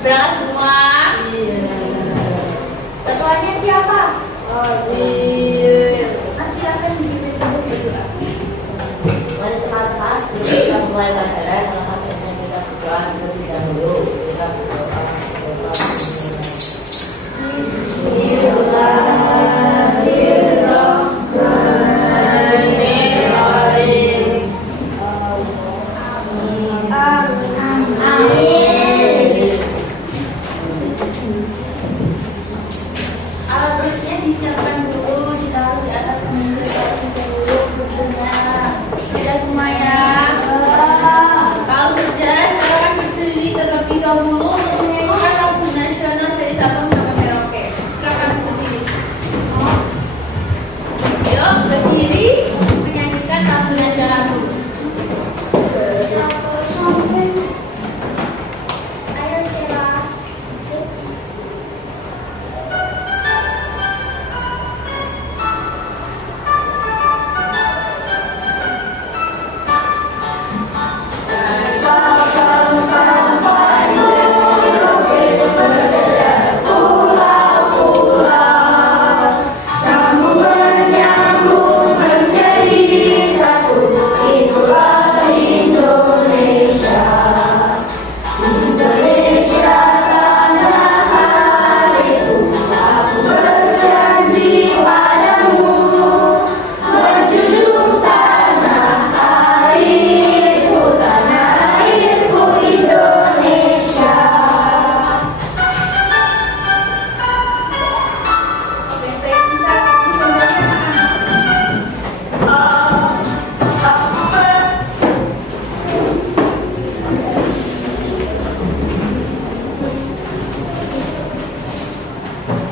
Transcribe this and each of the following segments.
Berangkat semua? Ketuanya siapa? Nanti akan dipimpin berdua. Mari teman-teman, sebelum kita mulai pelajaran, salah satu yang kita berdoa terlebih dahulu. Kita berdoa.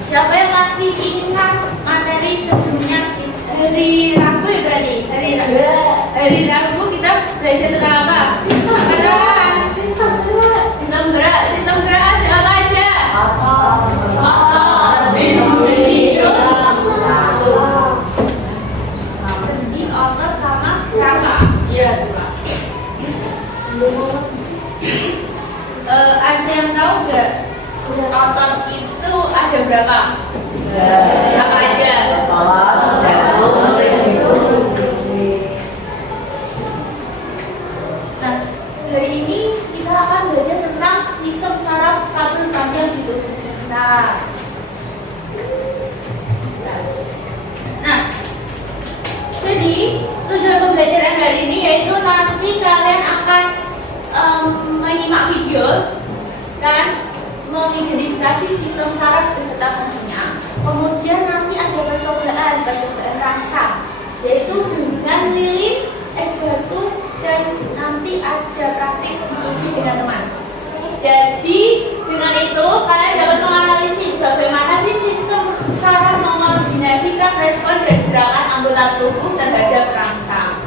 Siapa yang masih ingat materi sebelumnya? Hari Rabu ya berarti? Hari Rabu kita belajar tentang apa? Sistem gerak. Sistem gerak ada apa aja? Sendi, otot, sama rangka. Iya, Pak. Ada yang tahu nggak? Otot itu ada berapa? Apa aja? Nah, hari ini kita akan belajar tentang sistem saraf kabel panjang di tubuh kita. Nah, jadi tujuan pembelajaran hari ini yaitu nanti kalian akan menyimak video kan, mengidentifikasi sistem saraf beserta fungsinya. Kemudian nanti ada percobaan rangsang, yaitu dengan lilin, es batu, dan nanti ada praktik uji dengan teman. Jadi dengan itu kalian dapat menganalisis bagaimana sih sistem saraf mengkoordinasikan respon dan gerakan anggota tubuh terhadap rangsang.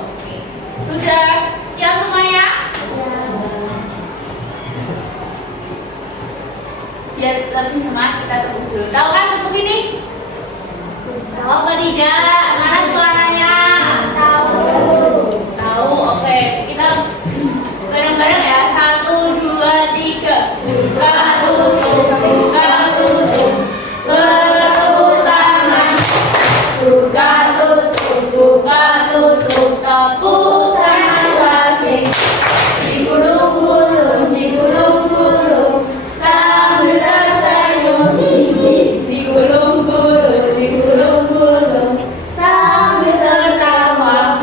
Oke, sudah siap semuanya? Biar lebih semangat kita tepuk dulu. Tahu kan tepuk ini? Tahu apa tidak? Mana suaranya? Tahu. Oke. Kita bareng-bareng ya. 1, 2, 3. Buka tutup, buka tutup. Bertepuk tangan. Buka tutup, buka tutup. Tepuk tangan lagi. Digulung-gulung, digulung-gulung. Sambil tersenyum, digulung-gulung, digulung-gulung. Sambil tertawa.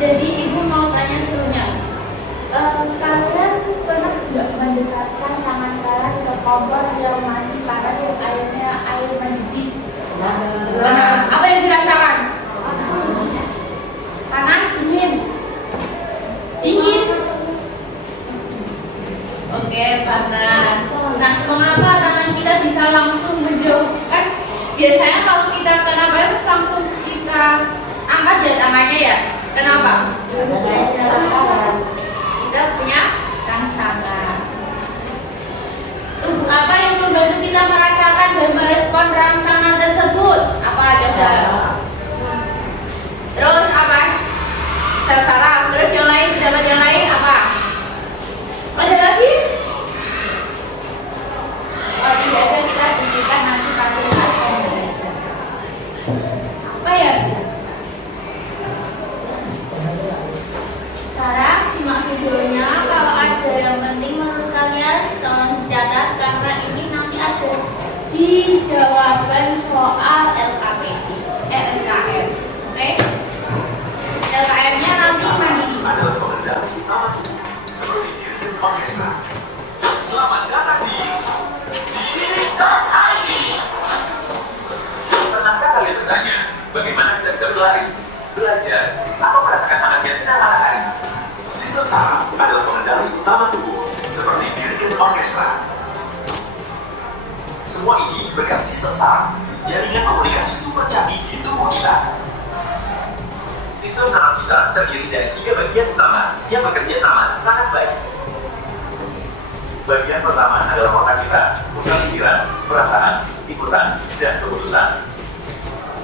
Jadi ibu mau tanya sebelumnya, kalian pernah tidak mendekatkan tangan kalian ke kompor yang masih panas, yang air mendidih? Nah, apa yang dirasakan? Panas, dingin. Oke, panas. Nah, mengapa tangan kita bisa langsung menjauh? Kan biasanya kalau kita kena virus langsung kita angkat ya tangannya ya. Kenapa? Kita punya rangsangan. Tubuh apa yang membantu kita merasakan dan merespon rangsangan tersebut? Apa ada? sel saraf. Terus yang lain, pendapat yang lain apa? Ada lagi? Oh tidak ada, kita tunjukkan nanti pada saat pembelajaran. Apa ya? Sekarang simak videonya. Kalau ada yang penting menurut kalian tolong dicatat karena ini nanti ada di jawaban soal LKPD, LKM. Oke? LKM-nya nanti mandiri. Adalah pengendali utama tubuh seperti diri orkestra. Selamat datang di Diri.id. Pernahkah kalian bertanya, bagaimana kita bisa berlari, belajar, atau merasakan hangatnya sinar matahari? Sistem saraf adalah pengendali utama tubuh seperti diri orkestra. Semua ini berkat sistem saraf, jaringan komunikasi super canggih di tubuh kita. Sistem saraf kita terdiri dari 3 bagian utama yang bekerja sama sangat baik. Bagian pertama adalah otak kita, pusat pikiran, perasaan, ikutan, dan keputusan.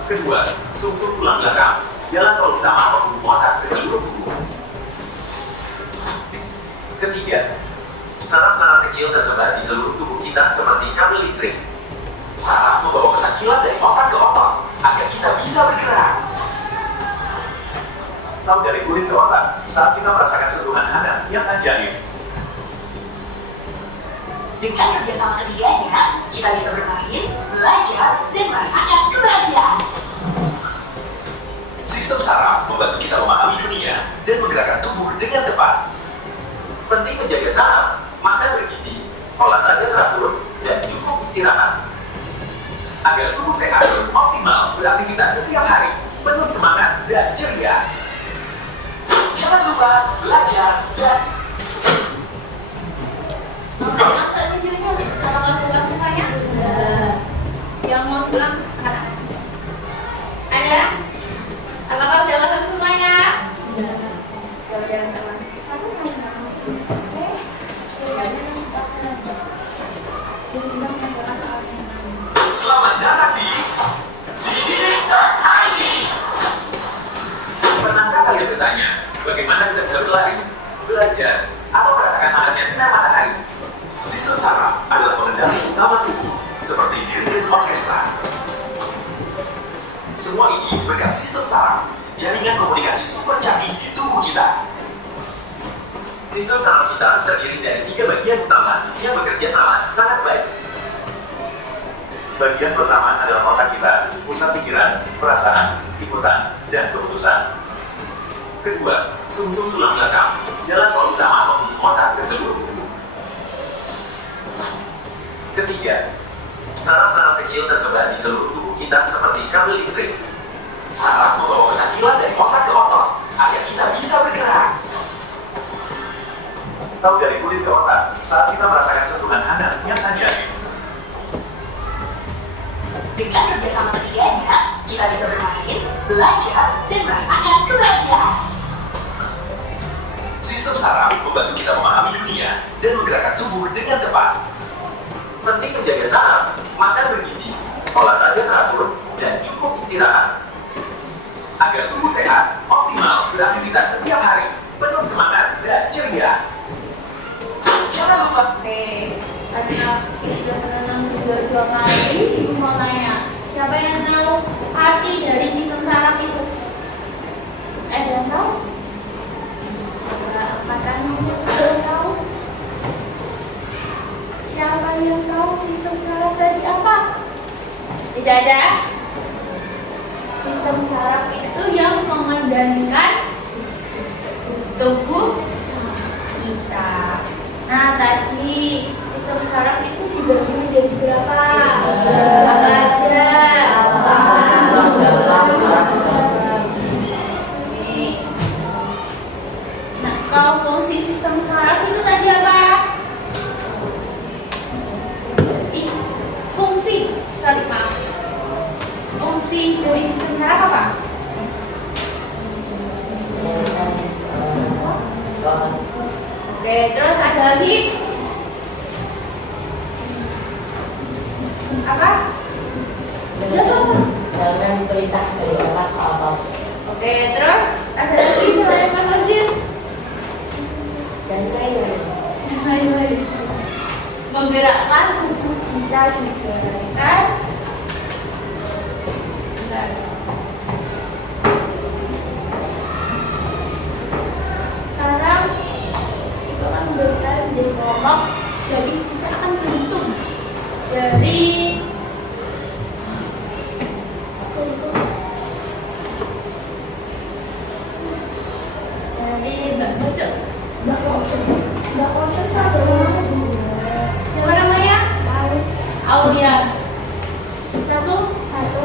Kedua, sumsum tulang belakang, jalan tol utama penghubung otak ke seluruh tubuh. Ketiga, saraf-saraf kecil tersebar di seluruh tubuh kita seperti kabel listrik. Saraf membawa pesan kilat dari otak ke otot agar kita bisa bergerak. Tahu dari kulit ke otak saat kita merasakan sentuhan hangat yang ajaib. Dengan kerjasama ketiganya, kita bisa bermain, belajar, dan merasakan kebahagiaan. Sistem saraf membantu kita memahami dunia dan menggerakkan tubuh dengan tepat. Penting menjaga saraf, makan bergizi, olahraga teratur, dan cukup istirahat. Agar tubuh sehat, optimal beraktivitas setiap hari, penuh semangat dan ceria. Jangan lupa belajar dan Nonton videonya, kalau mau pulang semuanya, yang mau pulang mana? Ada? Apakah sudah masuk semuanya? Jalan-jalan teman. selamat datang di Diri.id. Pernahkah kalian bertanya, bagaimana kita bisa berlari, belajar, atau merasakan hangatnya sinar matahari? Sistem saraf adalah pengendali utama tubuh, seperti diri orkestra. Semua ini berkat sistem saraf, jaringan komunikasi super canggih di tubuh kita. Sistem saraf kita terdiri dari 3 bagian utama yang bekerja sama sangat baik. Bagian pertama adalah otak kita, pusat pikiran, perasaan, ikutan, dan keputusan. Kedua, sumsum tulang belakang, jalan tol utama penghubung otak ke seluruh tubuh. Ketiga, saraf-saraf kecil tersebar di seluruh tubuh kita seperti kabel listrik. Saraf membawa pesan kilat dari otak ke otot agar kita bisa bergerak. Tahu dari kulit ke otak saat kita merasakan sentuhan hangat yang ajaib. Dengan kerjasama ketiganya, kita bisa bermain, belajar, dan merasakan kebahagiaan. Sistem saraf membantu kita memahami dunia dan menggerakkan tubuh dengan tepat. Penting menjaga saraf, makan bergizi, olahraga teratur, dan cukup istirahat. Agar tubuh sehat, optimal beraktivitas setiap hari, penuh semangat dan ceria. Jangan lupa. Oke, karena sudah menonton video 2 kali, ibu mau tanya, siapa yang tahu arti dari sistem saraf itu? Ada yang tahu? Makan ada yang tahu? Siapa yang tahu sistem saraf tadi apa? Tidak ada. Sistem saraf itu yang mengendalikan tubuh kita. Nah tadi sistem saraf itu dibagi menjadi berapa? Apa aja? Oke. Nah kalau fungsi sistem saraf itu tadi apa? Fungsi dari sistem saraf apa? Oke, terus ada lagi apa? Dengan perintah dari otak ke otot. Oke, terus ada lagi selain nggak baca. Nggak konsep ada lagi. Siapa namanya? Tahu. Aulia. Satu. Satu.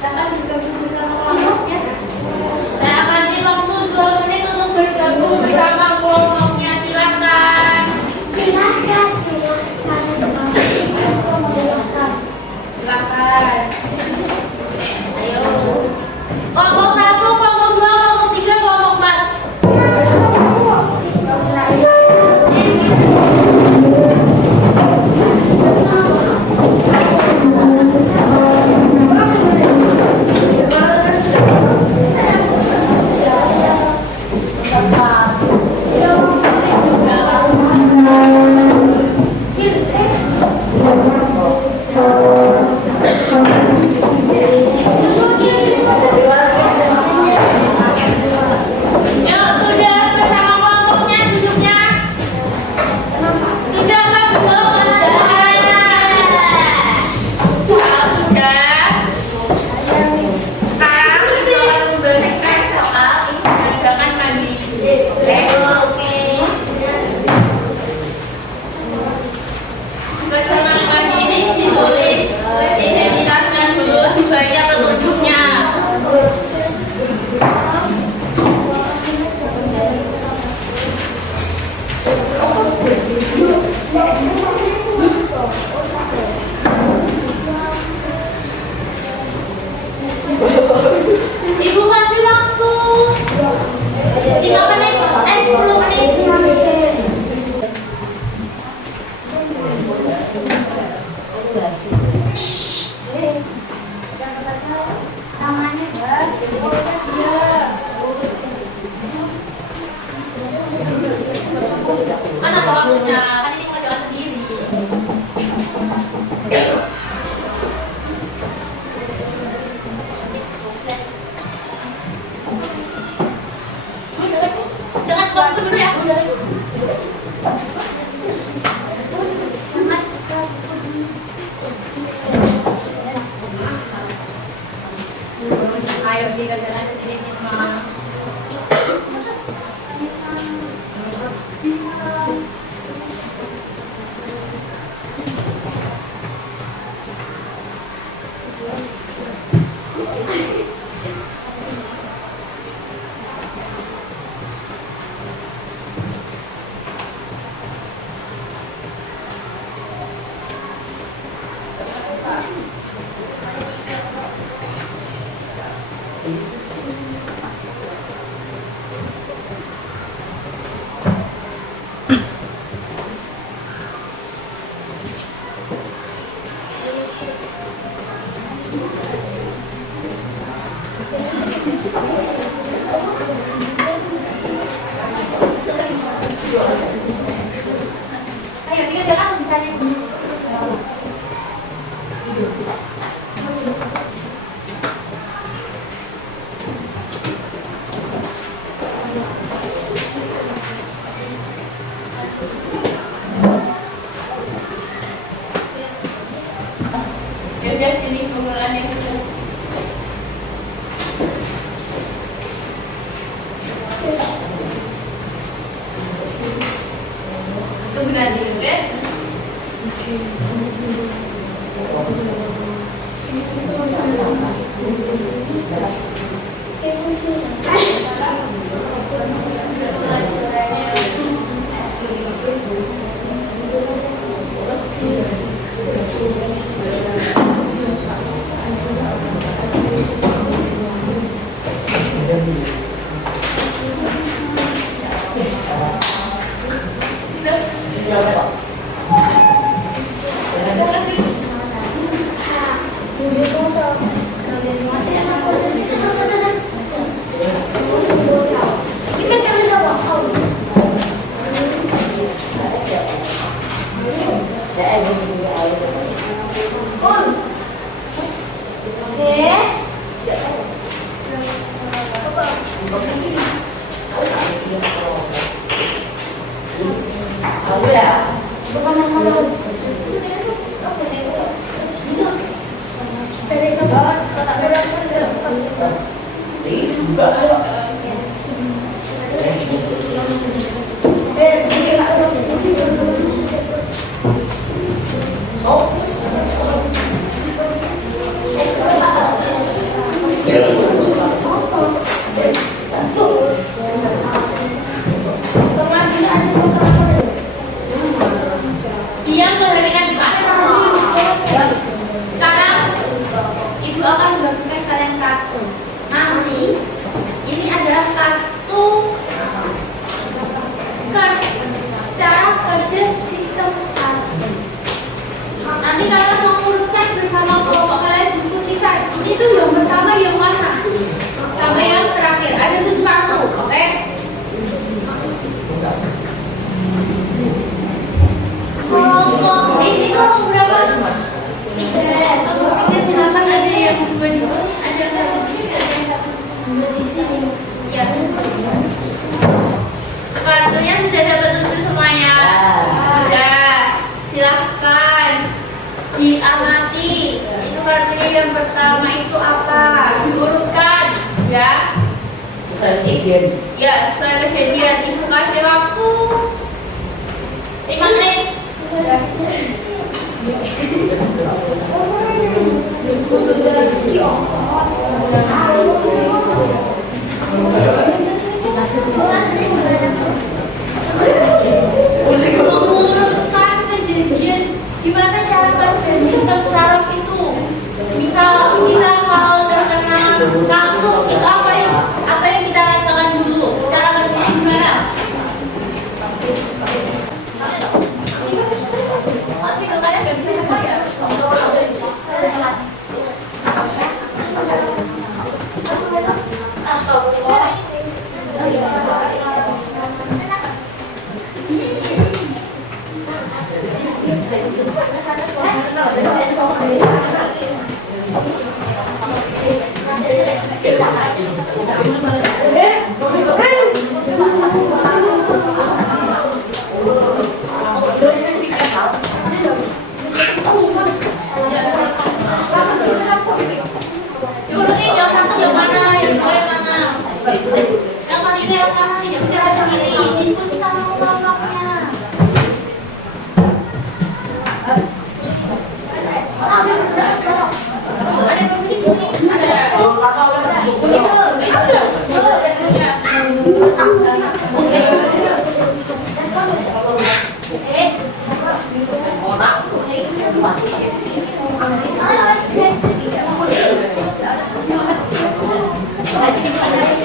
Kakak juga bersama kelompoknya. Nah, kasih waktu 2 menit untuk bergabung bersama kelompoknya. Silakan. Silakan. Silakan. Ayo. Kelompok 1, kelompok 2, kelompok 3, kelompok 4. Yuk, sudah bersama kelompoknya duduknya. Sudah kan belum? Sudah. Sekarang kita akan membahas soal kebijakan mandiri. Oke. Kebijakan mandiri ditulis identitasnya dulu, dibaca petunjuknya. Ibu kasih waktu 5 menit, 10 menit. Mana waktunya? Kan ini mau jalan sendiri. Jangan waktu dulu ya. Ayo kita jalan sendiri semua. Ayo kita jalan misalnya. Ya udah sini kumpulannya. Tunggu nanti, oke? Dia melahirkan Pak. Sekarang Ibu akan membagikan kalian kartu. Nanti ini adalah kartu cara kerja sistem satu. Nanti kalian mengurutkan bersama kelompok kalian diskusikan. Ini tuh yang pertama yang mana? Sampai yang terakhir. Ada 7 kartu, oke? Kelompok ini kelompok berapa? Kelompok 3 silakan ada yang berdiskusi. Ada yang berdiskusi, ada yang satu berdiskusi. Iya. Kartunya sudah dapat 7 semuanya. Sudah. Silahkan diamati. Itu kartunya yang pertama itu apa? Diurutkan, ya. Ya, sesuai kejadian. Ibu kasih waktu 5 menit. Mengurutkan kejadian gimana cara kerja sistem saraf itu. Misal kalau terkena kantuk itu apa yang kita rasakan dulu? Cara kerjanya gimana? Tapi kalian nggak bisa apa ya? Diurutin yang satu yang mana, yang dua yang mana? Yang ketiga yang mana sih? Yang siapa sendiri? Diskusi sama kelompoknya. Ada yang begini di sini? Ada.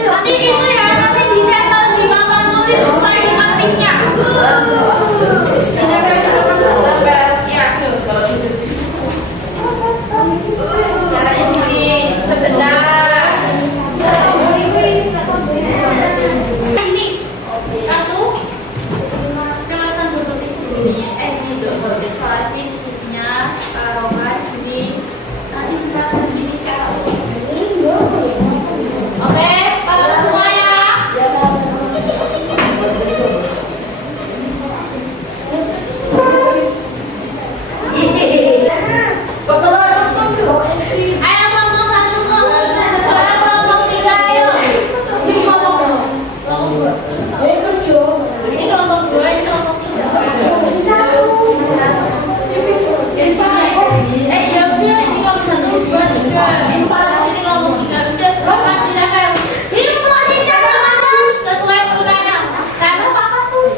Nanti itu ya, nanti ditempel di papan tulis supaya dimantiknya. Ditempel di papan tulis. Ya, caranya begini, sebentar. Ini satu, kemasan berputih ini, ini berputih pasti isinya aroma ini. Nanti kita begini cara. Oke, kalau semuanya. Ayo kelompok 1, kelompok 3, ayo. Ini kelompok 2, ini kelompok 3. Ya udah, ini kelompok 1, 2, 3. Ini kelompok 3. Udah, silakan ditempel. Ini posisi sesuai urutannya. Tempel apa tuh?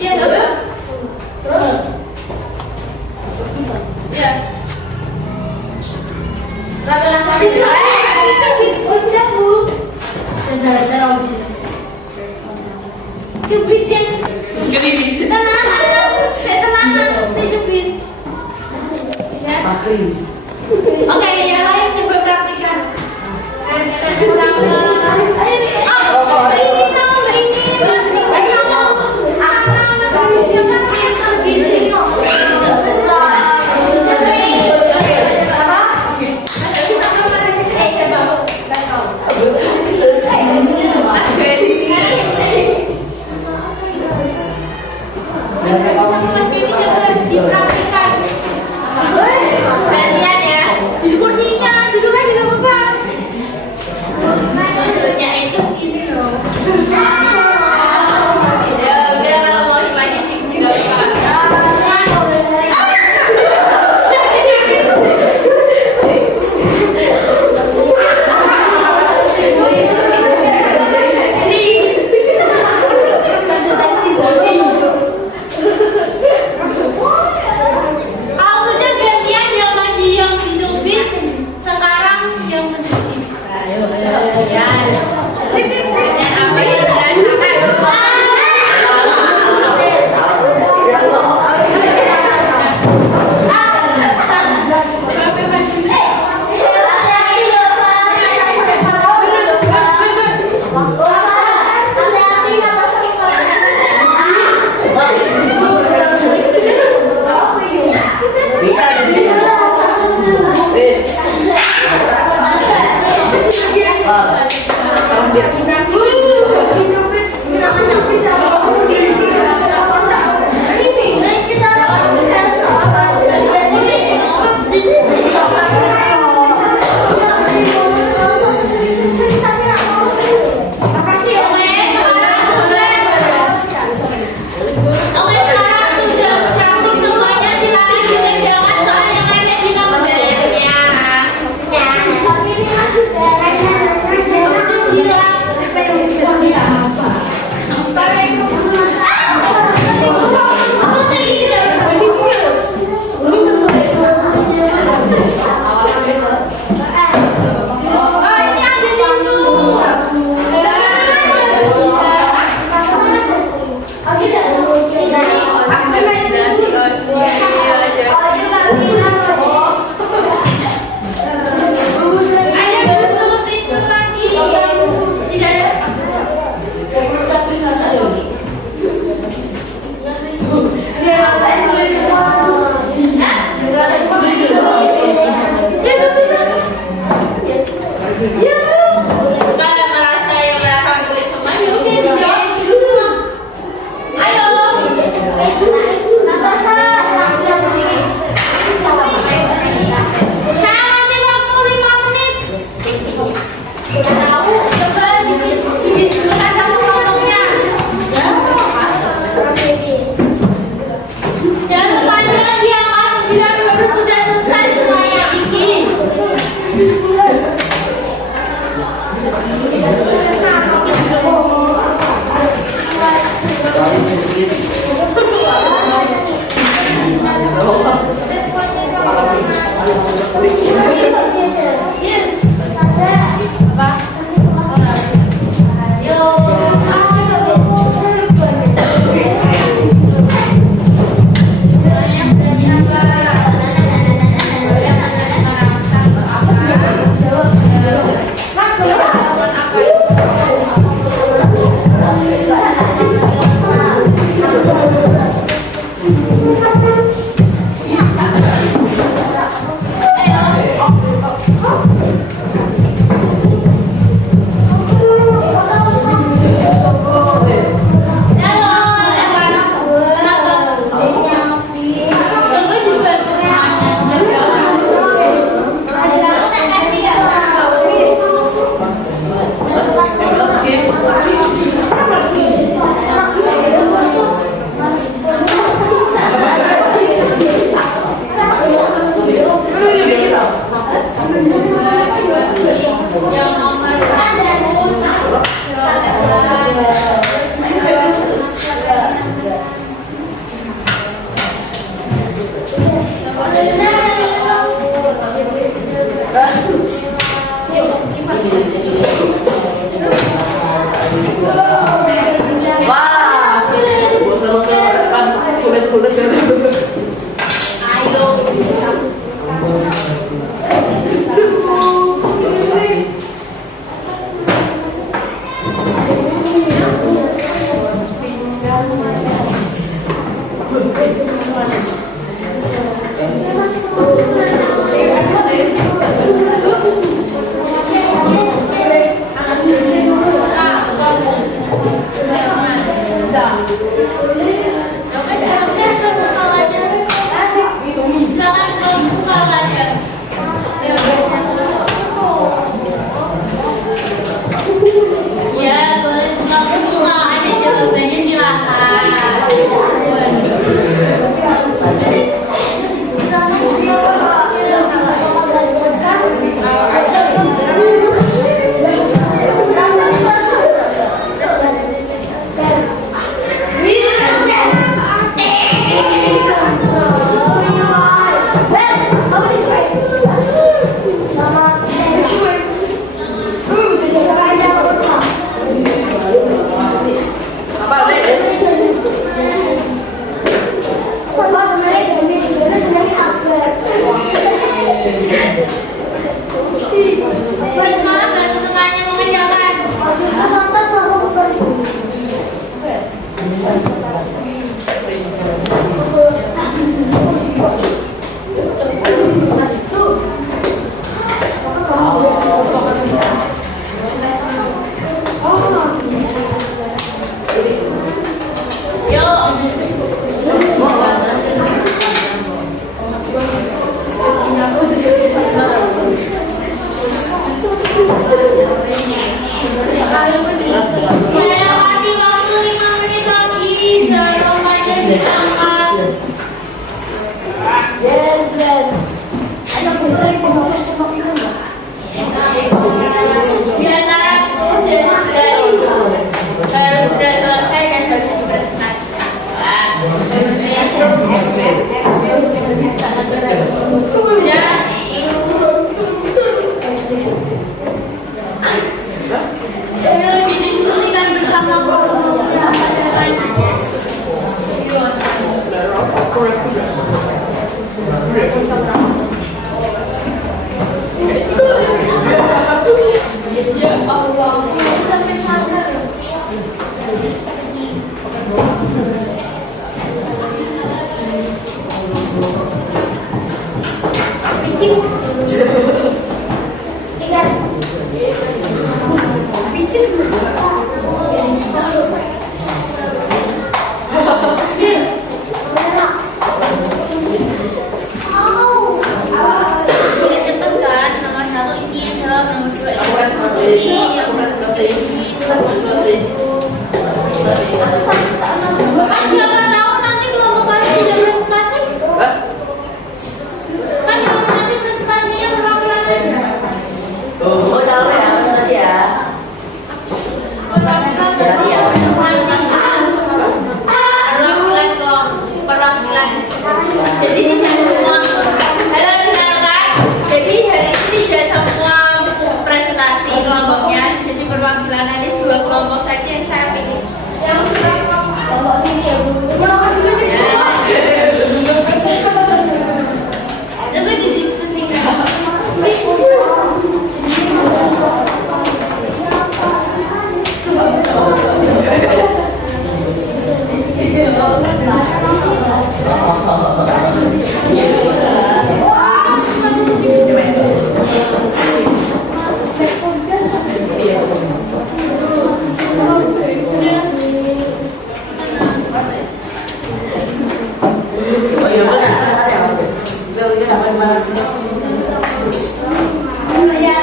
Iya nggak? Terus? Iya. Rata-rata habis. Udah bu. Sebentar habis. Cubit kan? Tenang, saya tenang, saya cubit. Ya. Oke, yang lain coba praktikan. Ini sama ini dipraktikan. Gantian ya. Di kursinya, duduk aja gak apa-apa. Maksudnya itu gini loh. Ya udah kalau mau dimainin sih juga Saya kasih waktu 5 menit lagi. Semuanya ditambah. Yes. Ayo pusing. Di antara 10 dan sudah selesai dan bagi presentasi. Sudah didiskusikan bersama beberapa dan ya Allah. Tidak cepat kan? Nomor 1 ini jawab, nomor 2 ini, nomor 3 ini. Kan siapa tahu nanti kelompok kalian udah presentasi. Kan jangan nanti presentasinya perwakilan aja. Oh, tahu ya, benar ya. Perwakilan berarti ya nanti perwakilan. Jadi tidak semua. Halo silakan. Jadi hari ini tidak semua presentasi kelompoknya. Jadi perwakilannya 2 kelompok saja yang saya pilih. Kelompok sini ya Bu. Kelompok juga sih. Coba didiskusikan. Oh iya benar. Kalau kita dapat balas. Iya.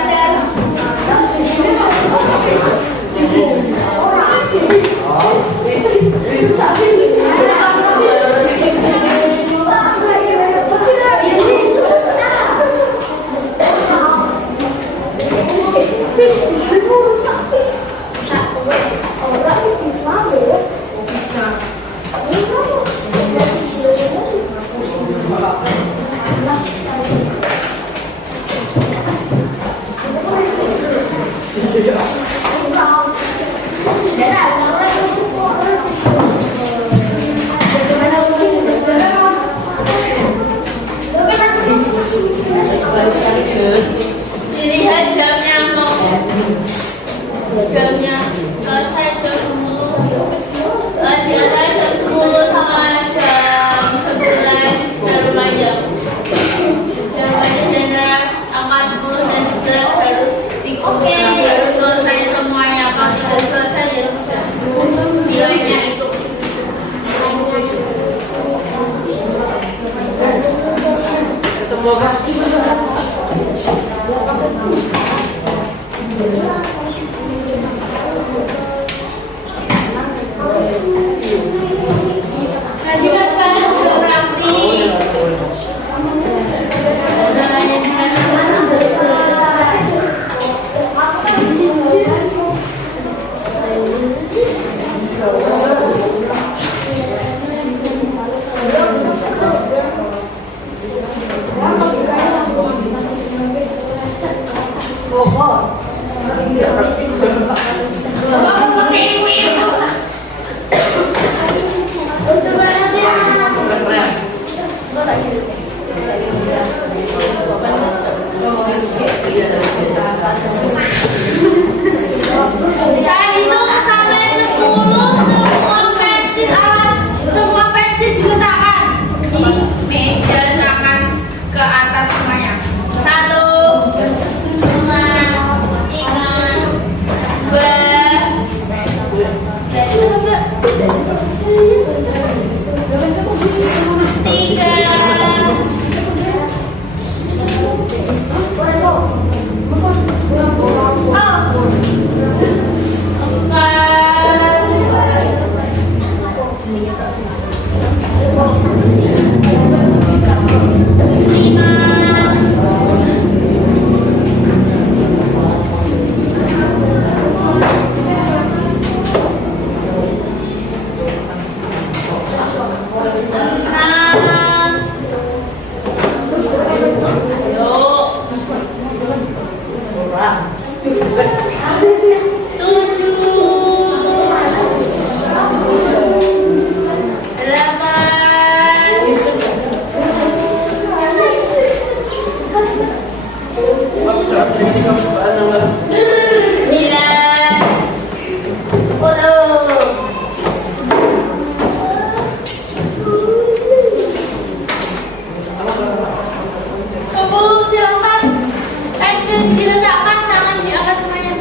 Diletakkan tangan di atas semuanya.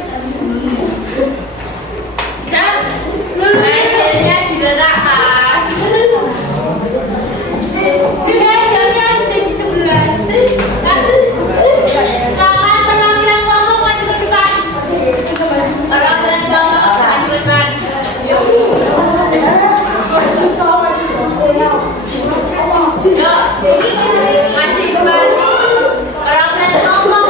Dan pensilnya diletakkan. Jangan di sebelah. Tangan perwakilan kelompok maju ke depan. Perwakilan kelompok maju ke depan. Yuk, maju ke depan. Perwakilan kelompok.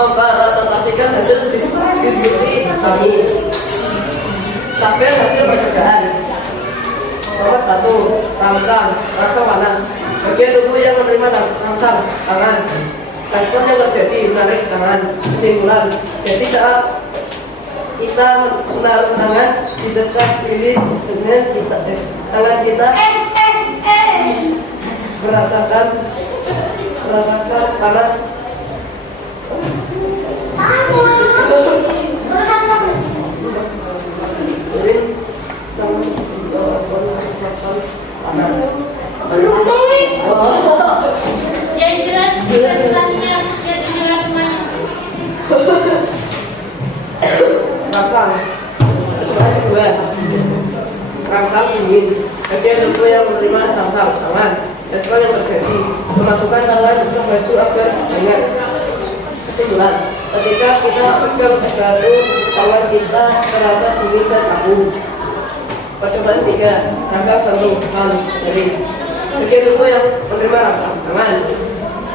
mempresentasikan hasil diskusi kami. Tabel hasil pencegahan. Nomor 1, rangsang panas. Bagian tubuh yang menerima rangsang, tangan. Respon yang terjadi, tarik tangan. Kesimpulan, jadi saat kita menaruh tangan di dekat diri dengan tangan kita merasakan panas. Yang jelas pelannya yang jelas manis. Rangsang. Kedua. Rangsang dingin. Bagian tubuh yang menerima rangsang tangan. Respon yang terjadi, memasukkan tangan ke baju agar hangat. Kesimpulan, ketika kita pegang sesuatu, tangan kita terasa dingin dan kaku. Percobaan 3, rangsang sentuh, jadi bagian tubuh yang menerima rangsang tangan.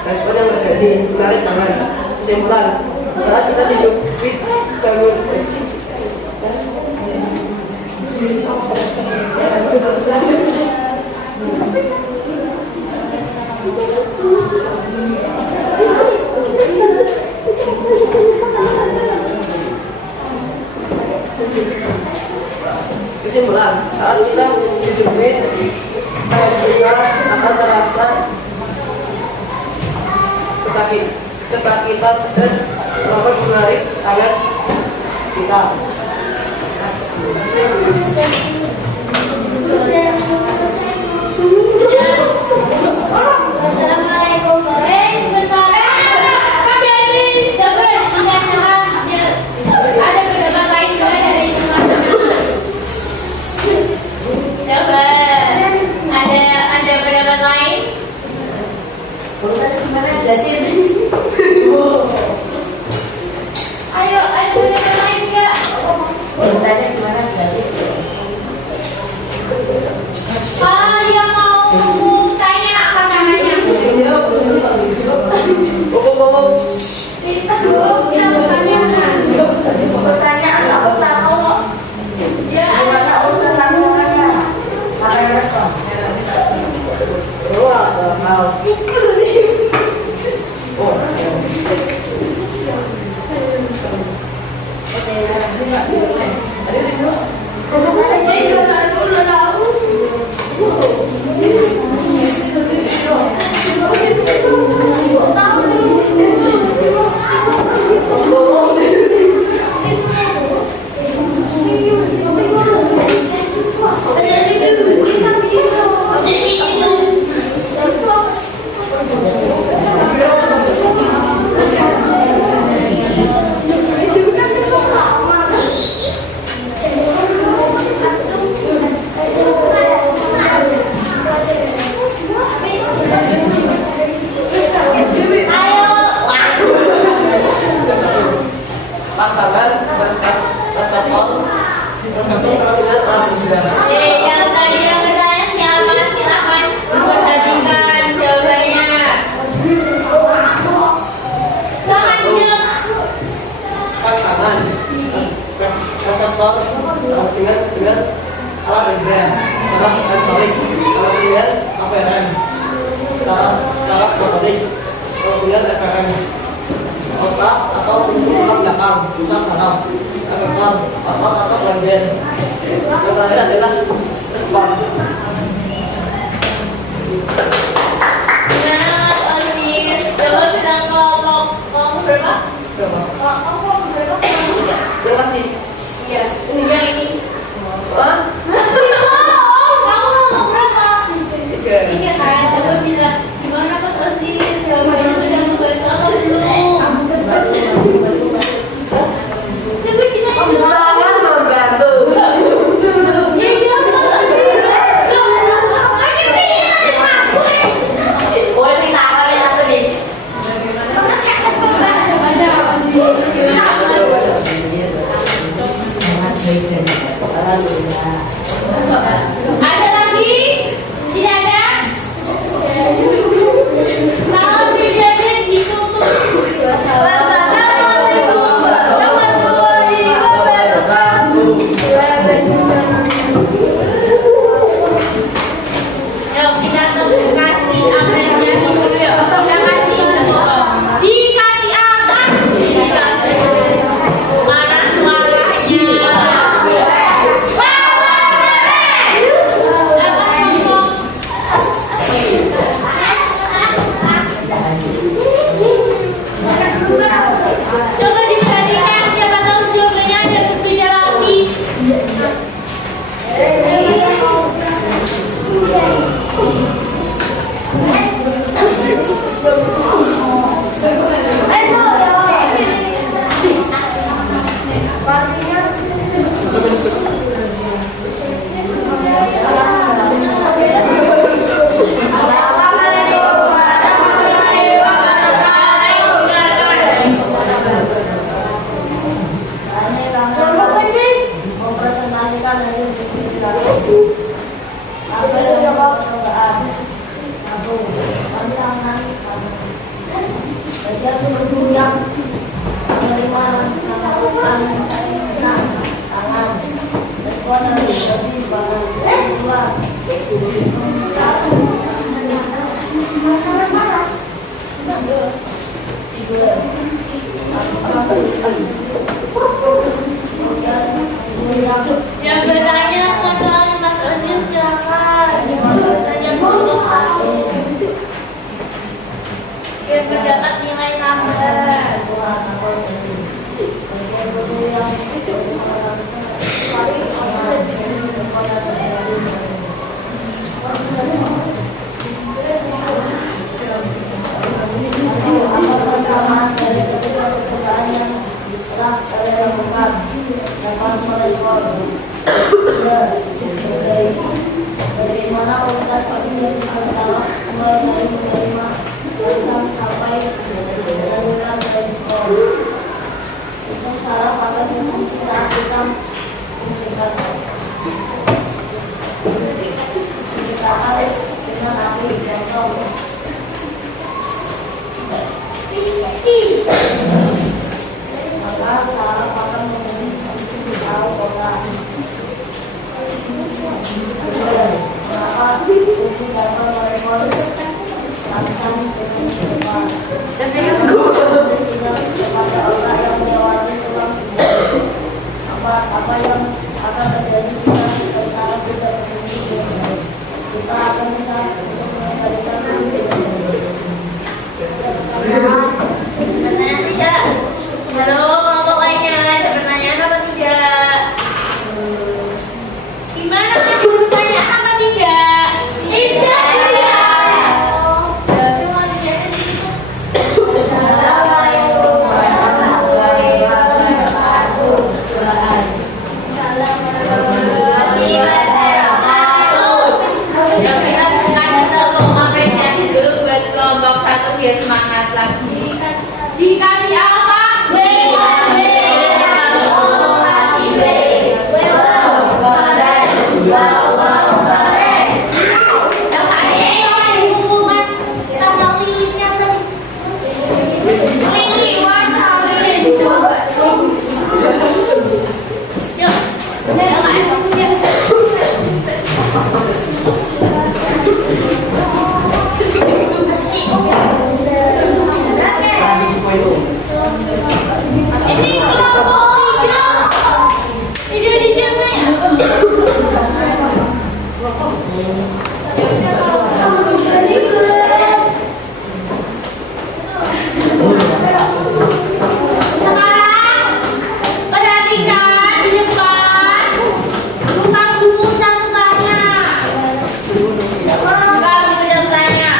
Respon yang terjadi, menarik tangan. Kesimpulan, saat kita dijepit bangun Kesimpulan, saat kita hidup ini, kita akan merasa kesakitan dan dapat menarik tangan kita. Assalamualaikum. Sebentar. Kak Jadi, coba ingat-ingat ada pendapat lain nggak dari semua? Coba, ada pendapat lain? Ayo, ada pendapat lain nggak? Urutannya gimana jelasin? Yang mau tanya apa namanya? Pertanyaan aku tahu. Ya, Gimana urusan langsungannya? Apa yang respon? Jadi dulu tahu. Pasangan reseptor yang tadi yang bertanya siapa? Silahkan perhatikan jawabannya. Jangan diam. pasangan reseptor dengan alat indera saraf sensorik kemudian aferen saraf motorik kemudian eferen otak atau tulang belakang pusat saraf efektor otot atau kelenjar yang terakhir adalah respon. Nah, Alif, coba bilang kelompok berapa? Kelompok berapa? Berapa sih? Iya, yang ini. Hah? Kamu ngomong berapa? Tiga. Tiga kan? Coba bilang gimana Mas Alif? Jawabannya sudah membantu apa belum? Coba kita Sangat membantu. ya gimana Mas Alif? Oh, sing sabar ya satu nih. Ada lagi? Tidak ada? Kalau tidak ada ditutup. Wassalamualaikum warahmatullahi wabarakatuh. Yuk kita kasih amplopnya dulu yuk. Kita kasih dikasih apa? Mana suaranya? Coba dicarikan siapa tahu jawabannya ada berbeda lagi. Mempresentasikan hasil diskusi kami. Apa yang percobaan? Tantangan. Bagian sumber yang menerima tangan. Bagaimana urutan kami pertama mulai dari menerima datang sampai menemukan dari sekolah. Itu salah akan kita akan dengan api dan kompor. Maka salah akan menjadi tahu kota. Maka uji dapat mereka langsung dengan cepat. Dan tidak kepada orang yang melewati tulang apa yang akan terjadi jika secara tidak sendiri. Kita akan bisa untuk mengendalikan Pertanyaan tidak. Halo, kelompok lainnya ada pertanyaan apa tidak? Gimana pertanyaan apa tidak? Tidak. Ya, cuma tidak di situ. Assalamualaikum warahmatullahi wabarakatuh. Ya, kita tolong apresiasi dulu buat kelompok 1 biar semangat lagi. Dikasih apa? Ini kelompok tidak dijamin. Sekarang perhatikan di depan, buka buku catatannya. Buka buku catatannya.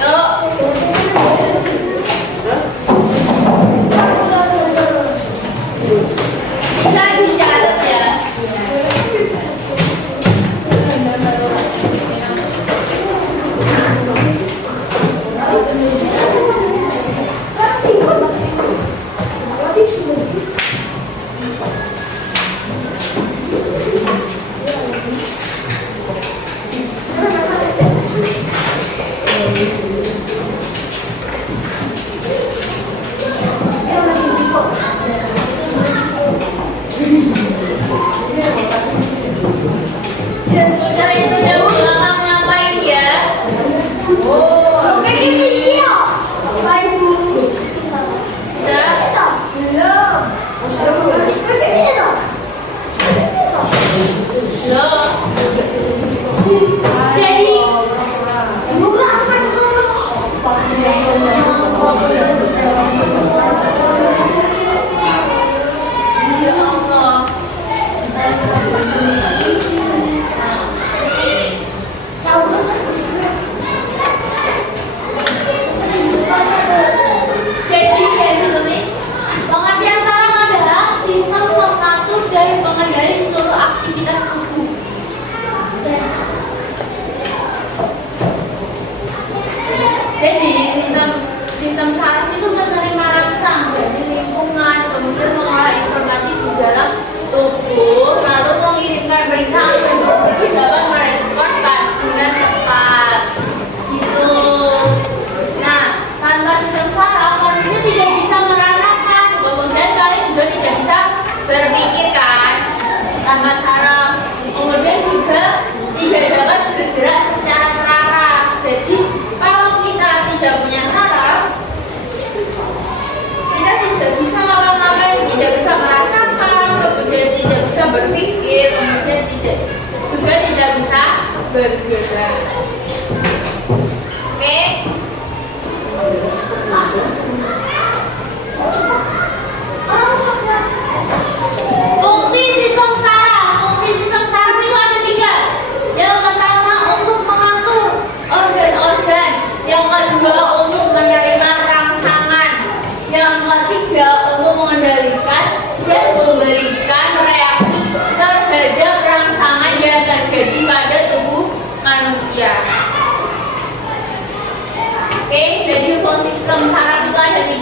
Yuk. Bisa dicatat ya. Saudara itu jauh belakang ngapain ya? Oke, gini ya. Ngapain bu? Ya. Belum. Loh. Jadi ya Allah. Jadi ya tulis pengertian saraf adalah sistem mengatur dan mengendali seluruh aktivitas tubuh. Jadi sistem saraf itu menerima rangsang dari lingkungan, kemudian mengolah informasi di dalam tubuh, lalu mengirimkan berita ke tubuh dapat merespon dengan tepat. Gitu. Nah, tanpa sistem saraf manusia tidak bisa merasakan, kemudian kalian juga tidak bisa berpikir kan tanpa saraf, kemudian juga tidak dapat bergerak secara terarah. Jadi kalau kita tidak punya saraf, kita tidak bisa ngapa-ngapain, tidak bisa merasakan, kemudian tidak bisa berpikir, kemudian juga tidak bisa bergerak. Oke? Fungsi sistem saraf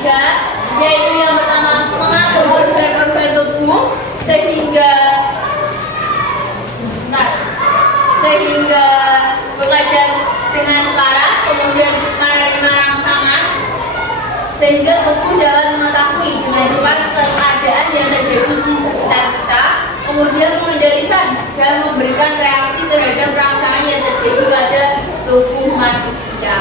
3, yaitu yang pertama mengatur organ-organ tubuh sehingga bekerja dengan selaras, kemudian menerima rangsangan sehingga tubuh dapat mengetahui dengan cepat keadaan yang terjadi di sekitar kita, kemudian mengendalikan dan memberikan reaksi terhadap rangsangan yang terjadi pada tubuh manusia.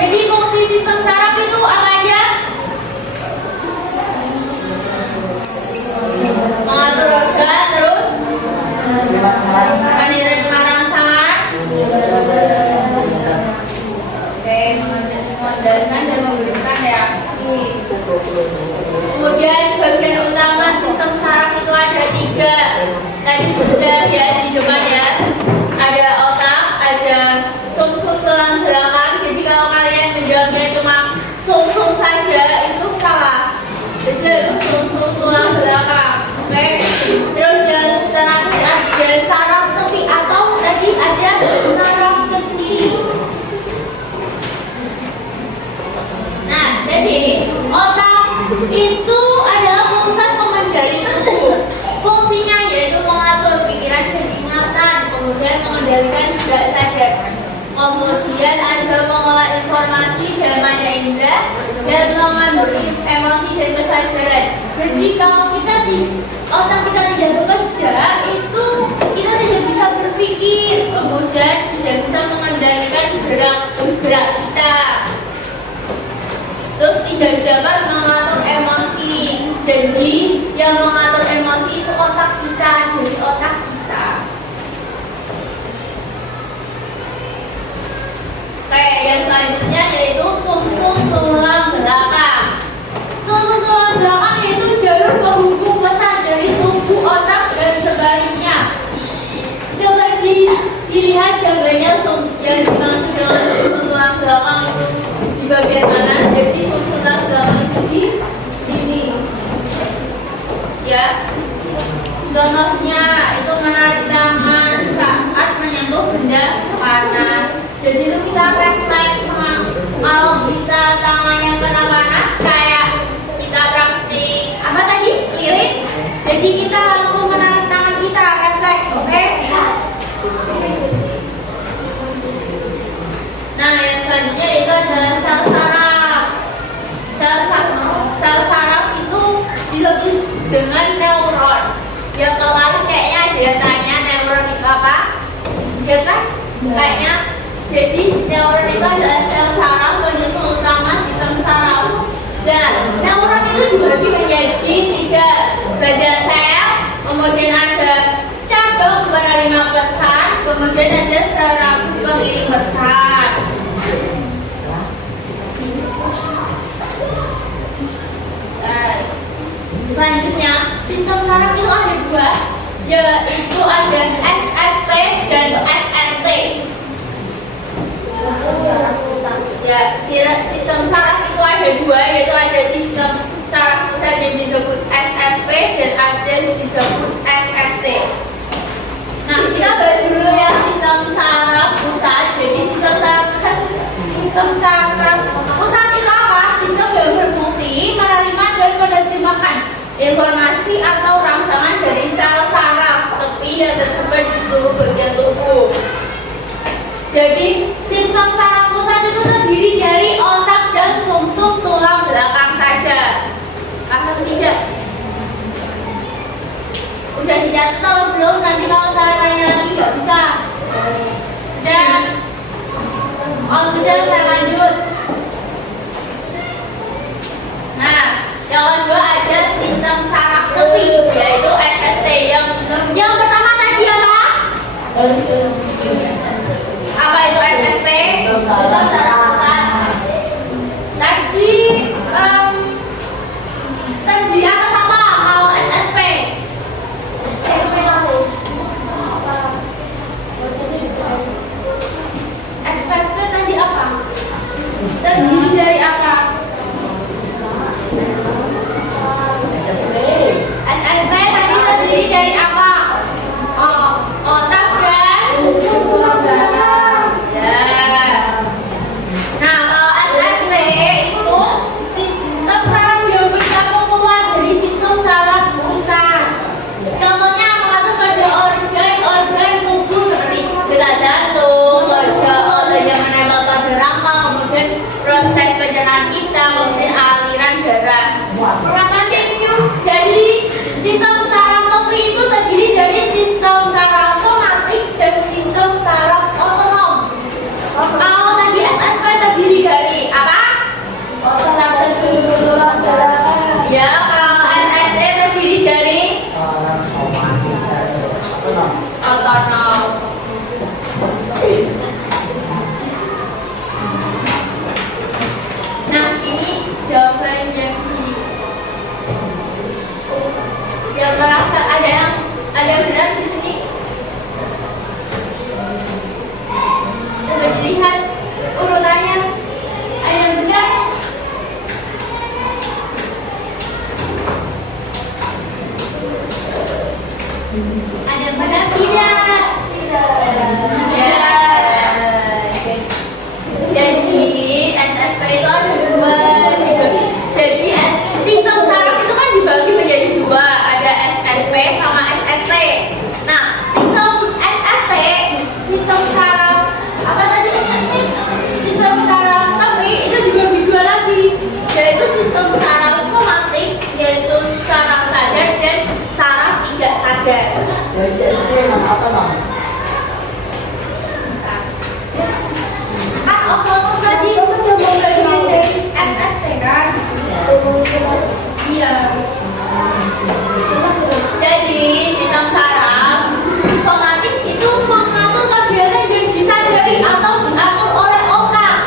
Jadi fungsi sistem saraf itu apa aja? Mengatur organ, terus menerima rangsangan, mengendalikan dan memberikan reaksi. Kemudian bagian utama sistem saraf itu ada 3. Tadi sudah ya di depan ya. Ada otak, ada sumsum tulang belakang. Jadi kalau kalian menjawabnya cuma sumsum saja itu salah. Jadi itu sumsum tulang belakang. Oke. Terus yang terakhir ada saraf tepi atau tadi ada saraf kecil. Nah, jadi otak itu adalah pusat pengendali tubuh. Fungsinya yaitu mengatur pikiran dan ingatan, kemudian mengendalikan gerak sadar. Kemudian ada mengolah informasi dan mata indera dan mengatur emosi dan kesadaran. Jadi kalau otak kita tidak bekerja, itu kita tidak bisa berpikir, kemudian tidak bisa mengendalikan gerak kita. Terus tidak dapat mengatur emosi. Jadi yang mengatur emosi itu otak kita, dari otak kita. Oke, yang selanjutnya yaitu sumsum tulang belakang. Sumsum tulang belakang yaitu jalur penghubung pesan dari tubuh otak dan sebaliknya. Coba dilihat gambarnya yang dimaksud dengan sumsum tulang belakang itu di bagian mana? Jadi sumsum tulang belakang itu di sini. Ya. Contohnya itu menarik tangan saat menyentuh benda panas. Jadi itu kita refleks kalau bisa tangannya kena panas kayak kita praktik apa tadi? Lirik. Jadi kita langsung menarik tangan kita refleks, oke? Nah, yang selanjutnya itu adalah sel saraf. Sel saraf itu disebut dengan neuron. Ya kemarin kayaknya ada yang tanya neuron itu apa? Ya kan? Kayaknya jadi neuron itu adalah sel saraf penyusun utama sistem saraf. Dan neuron itu dibagi menjadi 3 badan sel, kemudian ada cabang penerima pesan, kemudian ada saraf pengiring pesan. Selanjutnya sistem saraf itu ada 2, yaitu ada SSP dan SST. Ya, sistem saraf itu ada 2, yaitu ada sistem saraf pusat yang disebut SSP dan ada yang disebut SST. Nah, kita bahas dulu ya sistem saraf pusat. Jadi sistem saraf pusat itu apa? Sistem yang berfungsi menerima dan menerjemahkan informasi atau rangsangan dari sel saraf tepi yang tersebar di seluruh bagian tubuh. Jadi sistem saraf pusat itu terdiri dari otak dan sumsum tulang belakang saja. Paham tidak? Udah dicatat atau belum? Nanti kalau saya tanya lagi nggak bisa. Dan udah saya lanjut. Nah, yang kedua ada sistem saraf tepi, yaitu SST. Yang pertama tadi apa? Apa itu SSP? Sistem saraf pusat. Tadi atas apa? Kalau SSP? SSP tadi apa? Terdiri dari apa? SSP tadi terdiri dari apa? Otak dan tulang belakang. Ya. kemudian aliran darah. Pertama itu jadi sistem saraf motorik itu terdiri dari sistem saraf somatik dan sistem saraf otonom. Kalau tadi SSP terdiri dari apa? Ya, kalau SST terdiri dari otonom. Nah, ini jawaban yang di sini. Yang merasa ada yang benar di sini. Coba dilihat urutannya. Ada yang benar? Ada yang benar tidak? Ya. Jadi SSP itu ada dua. Jadi sistem saraf itu kan dibagi menjadi dua, ada SSP sama SST. Nah, sistem saraf apa tadi SST? Sistem saraf tapi itu dibagi dua lagi, yaitu sistem saraf somatik, yaitu saraf sadar dan saraf tidak sadar. Kan otonom tadi bagian dari SST kan? Iya. Jadi sistem saraf somatik itu mengatur kegiatan yang disadari atau diatur oleh otak.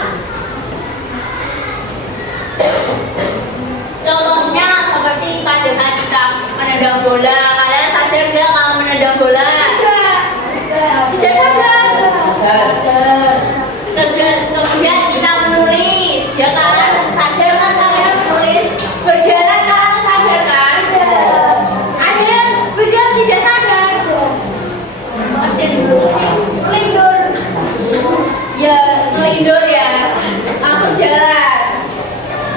Contohnya seperti pada saat kita menendang bola, kalian sadar nggak kalau menendang bola? Tidak sadar. Kemudian kita menulis, ya kan? Sadar kan kalian menulis? Berjalan kalian sadar kan? Ada yang berjalan tidak sadar? Melindur. Ya, melindur ya. Langsung jalan.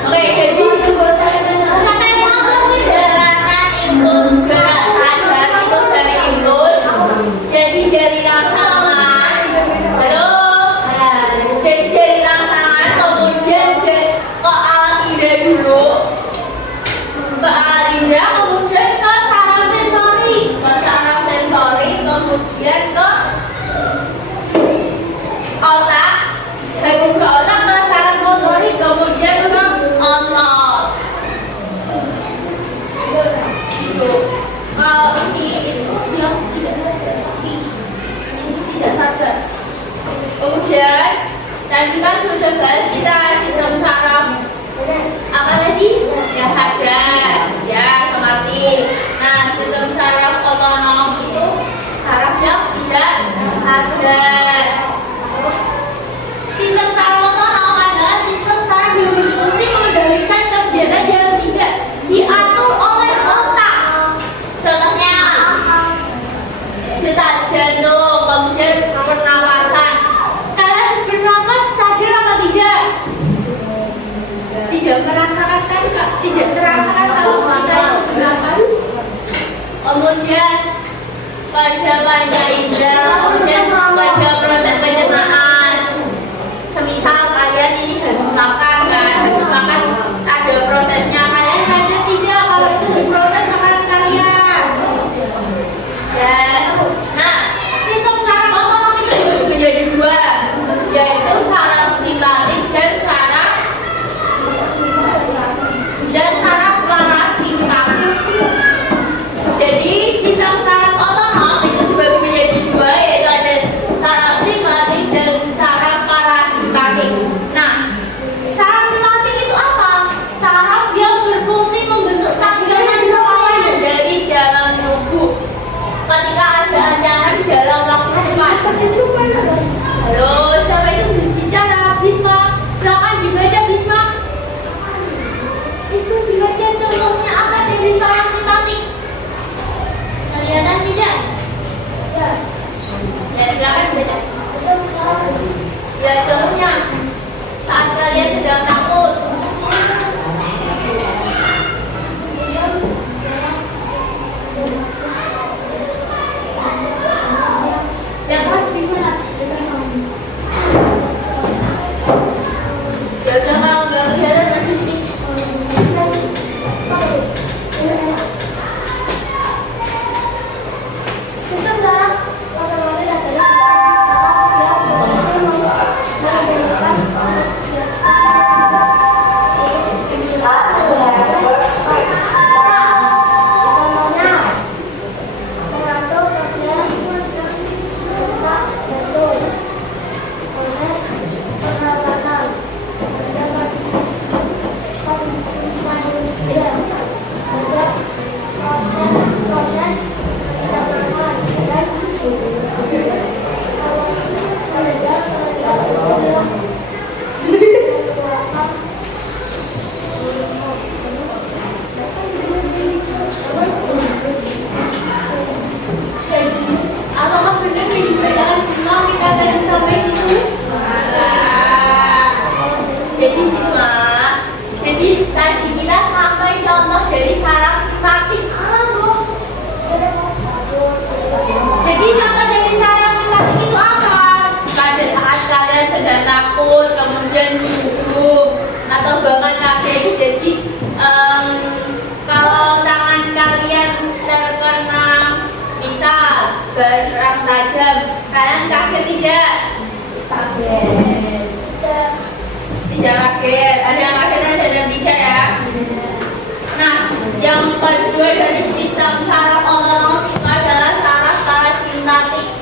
Oke, jadi kata yang mau perjalanan impuls gerak sadar itu dari impuls. Jadi dari rangsangan. Halo. Jadi dari rangsangan kemudian ke alat indera dulu, ke alat indera kemudian ke saraf sensori, kemudian ke otak, habis ke otak ke saraf motorik, kemudian ke otot. Gitu. Kalau itu yang tidak sadar. Kemudian tadi kan sudah bahas kita sistem saraf apa tadi? Yang sadar, ya somatik. Nah, sistem saraf otonom itu saraf yang tidak sadar. Sistem saraf otonom adalah sistem saraf yang berfungsi mengendalikan kegiatan yang tidak diatur oleh otak. Contohnya detak jantung, kemudian pernapasan. Bernapas sadar apa tidak? Tidak merasakan kan? Tidak terasakan kalau kita itu bernapas. Kemudian pada panca indera, kemudian pada proses pencernaan. Semisal kalian ini habis makan kan? Habis makan ada prosesnya. Kalian sadar tidak kalau itu diproses makanan kalian? Ya. Nah, sistem saraf otonom itu menjadi dua, yaitu saraf simpatik dan saraf parasimpatik. Jadi sistem saraf otonom itu dibagi menjadi dua, yaitu ada saraf simpatik dan saraf parasimpatik. Nah, saraf simpatik itu apa? Saraf yang berfungsi membentuk tekanan lawan dari dalam tubuh ketika ada ancaman dalam waktu cepat. Halo, siapa itu berbicara? Bisma, silakan dibaca Bisma. Itu dibaca contohnya apa dari saraf simpatik? Kelihatan tidak? Ya. Ya, silakan baca. Ya, contohnya saat kalian sedang takut. Yang pas di mana? Ya udah, kalau nggak kelihatan nanti sini Barang tajam, kalian kaget tidak? Tidak kaget, ada yang kaget ada yang tidak ya. Nah, yang kedua dari sistem saraf otonom itu adalah saraf simpatik.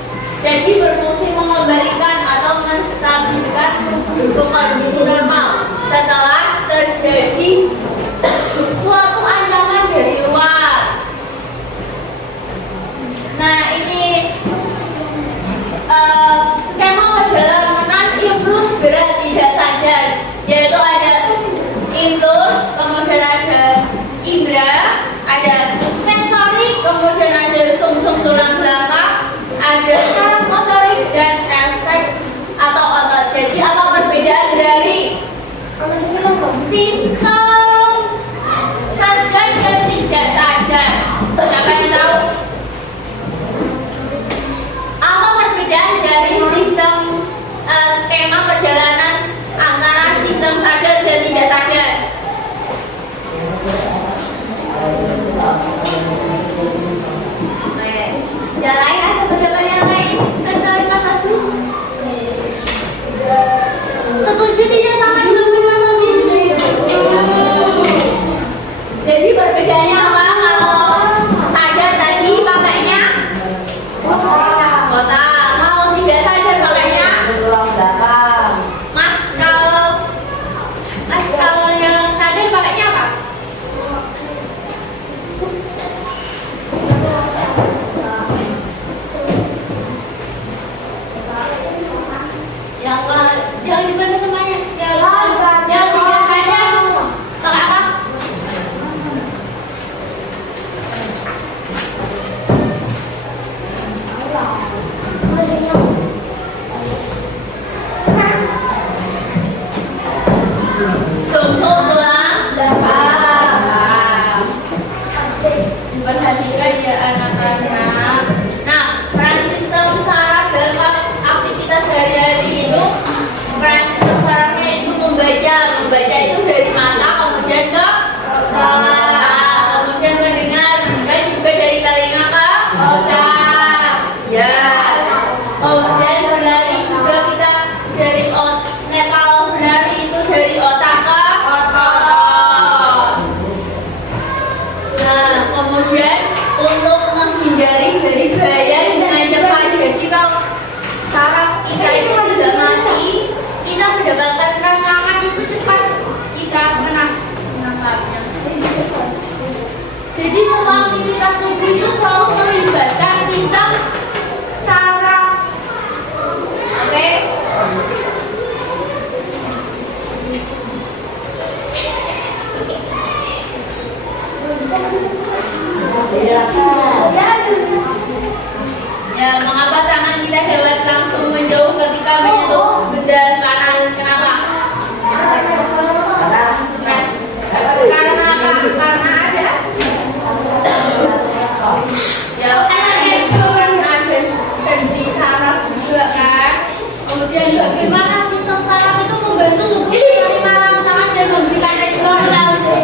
Jadi berfungsi mengembalikan atau menstabilkan tubuh kondisi normal setelah terjadi suatu ancaman dari luar. Nah, ini skema perjalanan impuls berat tidak sadar, yaitu ada impuls, kemudian ada indera, ada sensorik, kemudian ada sumsum tulang belakang, ada saraf motorik dan efek atau otot. Jadi apa perbedaan dari sistem sadar dan tidak sadar? Siapa yang tahu? Apa perbedaan dari sistem skema perjalanan antara sistem sadar dan tidak sadar? Yang lain ada pendapat yang lain? Setuju Mas Asli? Setuju tidak sama jawaban Mas Asli? Jadi perbedaannya apa? Kalau sadar tadi pakainya kotak, kalau tidak sadar pakainya Mas. Kalau yang sadar pakainya apa? Yang jangan dibantu temannya. Yang tidak sadar pakai apa? Sumsum tulang belakang. Perhatikan ya anak-anak. Nah, peran sistem saraf dalam aktivitas sehari-hari itu, peran sistem sarafnya itu membaca itu dari mata, kemudian ke telinga, kemudian mendengar, dan juga dari telinga ke otak. Ya, kemudian berlari juga kita dari otak. Nah, kalau berlari itu dari otak ke otot. Nah, kemudian untuk menghindari dari bahaya dengan cepat, jadi kalau saraf kita itu tidak mati, kita mendapatkan rangsangan itu cepat kita menangkapnya. Jadi semua aktivitas tubuh itu selalu melibatkan sistem saraf. Oke? Ya, mengapa tangan kita dapat langsung menjauh ketika menyentuh benda panas? Kenapa? Karena apa? Karena ada ya, karena ada sendi saraf juga kan. Kemudian bagaimana sistem saraf itu membantu tubuh menerima rangsangan dan memberikan eksplorasi.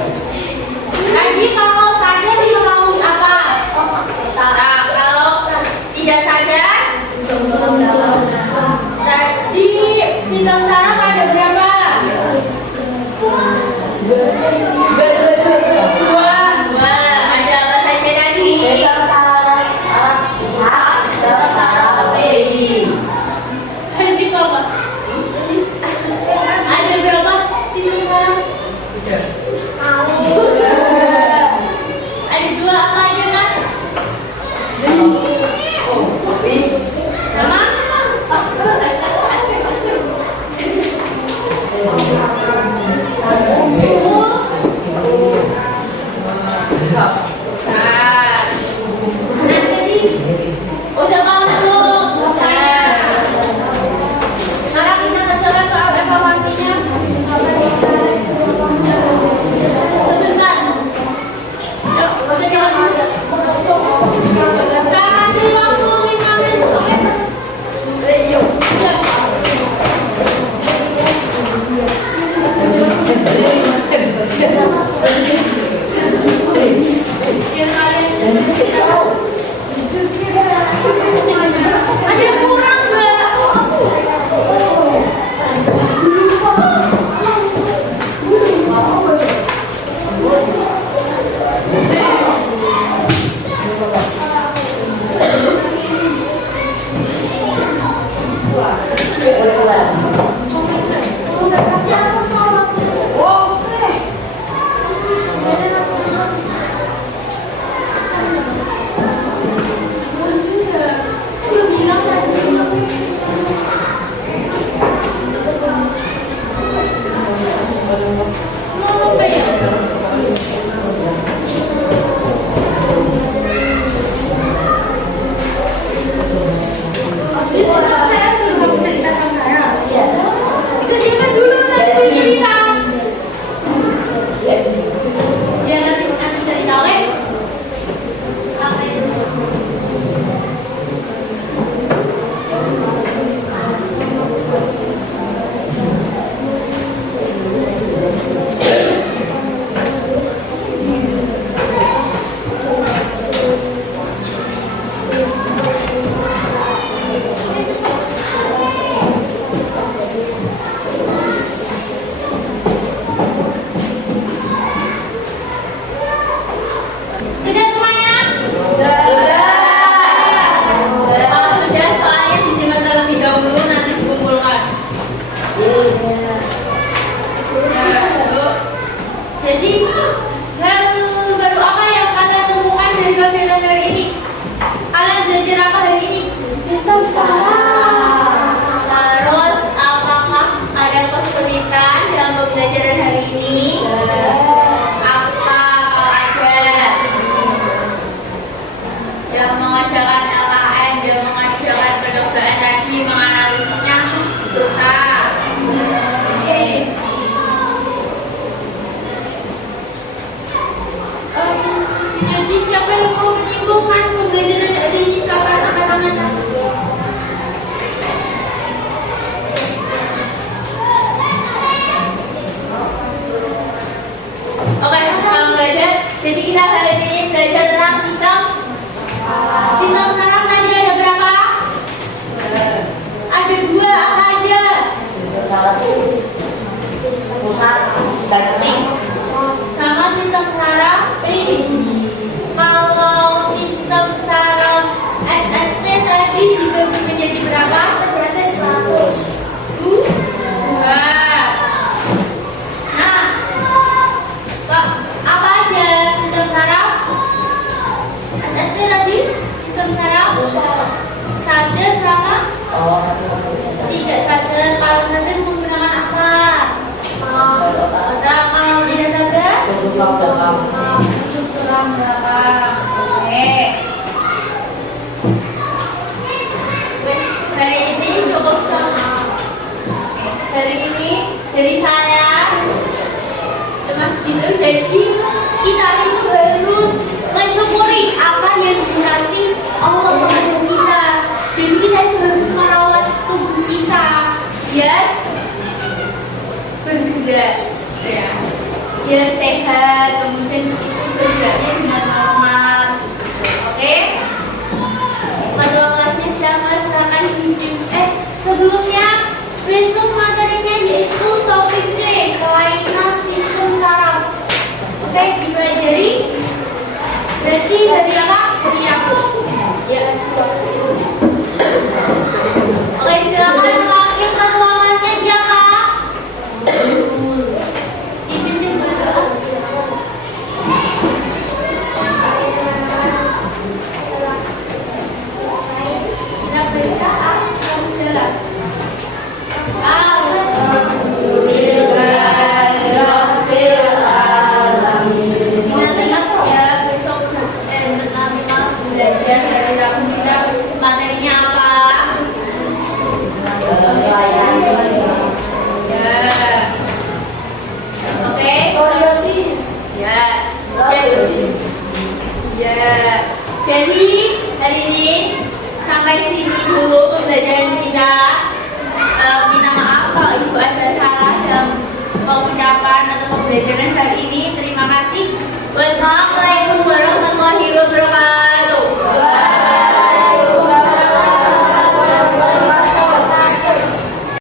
Tadi kalau sadar melalui apa? Nah, kalau tidak sadar, tadi sistem saraf ada berapa? Jadi hal baru apa yang kalian temukan dari pelajaran hari ini? Kalian belajar apa hari ini? Sistem saraf. Terus apakah ada kesulitan dalam pembelajaran hari ini? Apa kalau ada yang mengerjakan LKN, yang mengerjakan pendokteran tadi, menganalisisnya susah? Oke. Jadi siapa yang mau menyimpulkan pembelajaran hari ini? Silakan angkat tangannya. Oke, sekarang belajar. Jadi kita hari ini belajar tentang sistem saraf. Tadi ada berapa? Ada 2, apa aja? Sistem saraf itu pusat dan ring. Sama sistem saraf. Kalau sistem saraf SST tadi dibagi menjadi berapa? Berarti 100. 2. Nah, Kak, apa aja sistem saraf? SST tadi sistem saraf sadar sama Oh, satu tidak sadar. Kalau sadar menggunakan apa? Otak. Kalau tidak sadar tubuh belakang. tujuh tulang belakang. Oke. Hari ini cukup sama. Hari ini dari saya cuma gitu. Jadi kita itu harus mensyukuri apa yang dikasih Allah kepada kita. Jadi kita itu harus merawat tubuh kita biar bergerak, ya, biar sehat. Kemudian itu bergeraknya dengan normal. Oke? Pada kelasnya siapa silakan dipimpin. Sebelumnya besok materinya yaitu topik C, kelainan sistem saraf. Oke, dipelajari. Berarti hari apa? Hari Rabu. Ya. Oke, silakan wakil ketuanya ya Kak. Dipimpin berdoa. Kita berdoa jalan. Ingat-ingat ya besok belajar dari Rabu kita materinya apa? Ya. Oke. Skoliosis. Ya. Ya. Jadi hari ini sampai sini dulu pembelajaran kita. Minta maaf kalau ibu ada salah dalam pengucapan atau pembelajaran hari ini. Terima kasih. Wassalamualaikum.